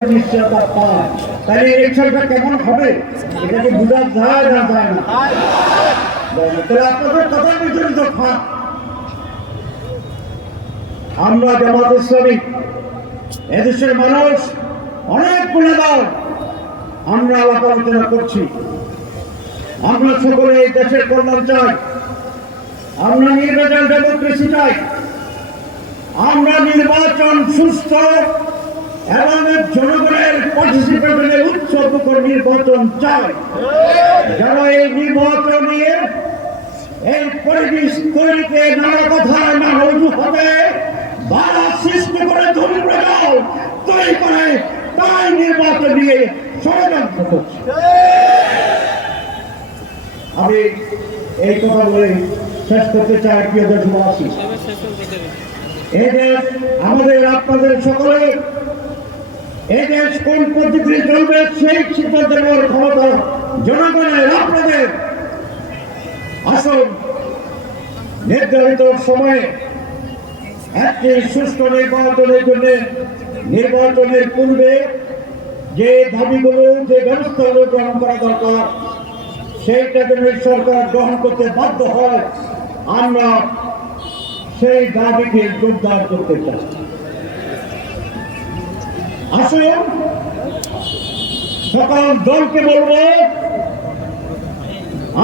নিশ্চয়তা পায় তাহলে ইলেকশনটা কেমন হবে যায় না যায় না। তাহলে আপনাদের কথা আমরা জামাত ইসলামী এদেশের মানুষ অনেক গুণাগার আমরা আলাপ আলোচনা করছি আমরা সকলে এই দেশের কল্যাণ চাই আমরা নির্বাচন ডেমোক্রেসি চাই আমরা নির্বাচন সুস্থ এবং জনগণের পার্টিসিপেশনের উৎসবমুখর নির্বাচন চাই যারা এই নির্বাচনে এই পরিবেশ তৈরিতে নানা কথা, নানা অজুহাতে বাধা সৃষ্টি করে দুর্বল তৈরি করে, তাই নির্বাচন নিয়ে ষড়যন্ত্র আমি এই কথা বলে শেষ করতে চাই, প্রিয় দেশবাসী। আমাদের আপনাদের সকলে এই দেশ কোন পদ্ধতিতে চলবে সেই সিদ্ধান্ত নেওয়ার ক্ষমতা জনগণের, আপনাদের আসুন নির্ধারিত সময়ে একটি সুষ্ঠু নির্বাচনের জন্য, নির্বাচনের পূর্বে যে দাবিগুলো, যে ব্যবস্থাগুলো গ্রহণ করা দরকার, সেইটা যেন সরকার গ্রহণ করতে বাধ্য হয়, আমরা সেই দাবিকে জোরদার করতে চাই। আসুন। সকল দলকে বলব,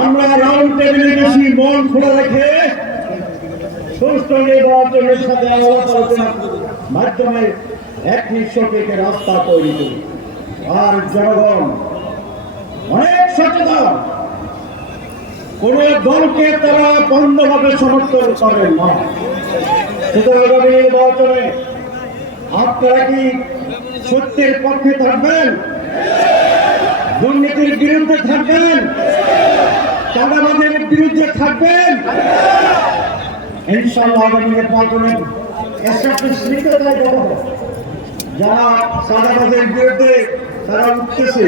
আমরা রাউন্ড টেবিলে বেশি মন খোলা রেখে সুস্থ নির্বাচনের সাথে আলাপ আলোচনার মাধ্যমে একটি সঠিক রাস্তা তৈরি করি। আর জনগণ, অনেক সচেতন। কোন দলকে তারা বন্ধভাবে সমর্থন করেন না। সুতরাং নির্বাচনে আপনারা কি সত্যের পক্ষে থাকবেন। দুর্নীতির বিরুদ্ধে থাকবেন। চাঁদাবাদের বিরুদ্ধে থাকবেন। ইনশাল্লাহ আগামী নির্বাচনে এসএফএস লিখতে চাই যারা চাঁদাবাদের বিরুদ্ধে তারা উঠতেছে।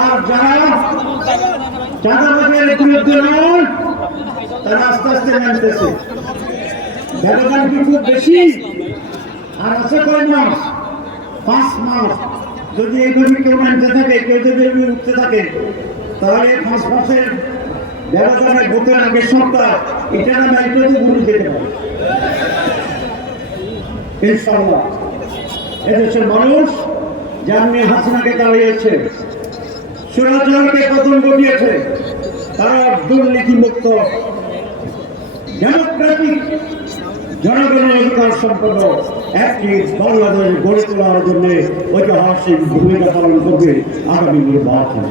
আর যারা চাঁদাবাদের বিরুদ্ধে নন, তারা আস্তে আস্তে নামতেছে। ব্যবধান বেশি। আর আছে কয় মাস? পাঁচ মাস। যদি এইভাবে কেউ নামতে থাকে, কেউ যদি এভাবে উঠতে থাকে, তাহলে পাঁচ মাসের ব্যবধানে ভোটের আগে সপ্তাহ। এটা নামে এটাতে ভুলে যেতে পারে। ইনশাল্লাহ এদেশের মানুষ যেমনি হাসিনাকে দাঁড়িয়েছে। সুরাজকে পতন ঘটিয়েছে। তারা দুর্নীতি মুক্ত ডেমোক্রেটিক জনগণের অধিকার সম্পন্ন একটি বাংলাদেশ গড়ে তোলার জন্য ঐতিহাসিক ভূমিকা পালন করবে আগামী নির্বাচন।